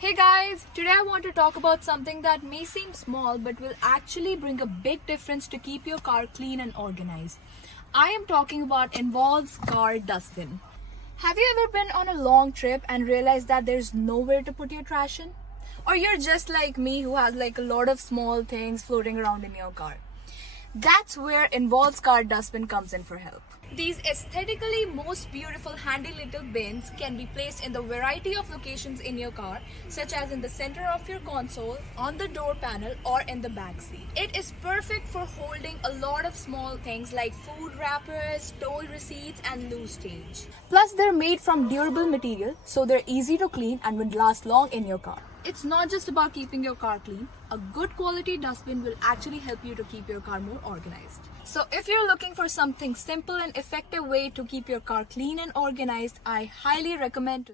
Hey guys, today I want to talk about something that may seem small but will actually bring a big difference to keep your car clean and organized. I am talking about involves car dustbin. Have you ever been on a long trip and realized that there's nowhere to put your trash in? Or you're just like me who has like a lot of small things floating around in your car. That's where Involves Car Dustbin comes in for help. These aesthetically most beautiful handy little bins can be placed in the variety of locations in your car, such as in the center of your console, on the door panel, or in the back seat. It is perfect for holding a lot of small things like food wrappers, toll receipts, and loose change. Plus, they're made from durable material, so they're easy to clean and will last long in your car. It's not just about keeping your car clean. A good quality dustbin will actually help you to keep your car more organized. So if you're looking for something simple and effective way to keep your car clean and organized, I highly recommend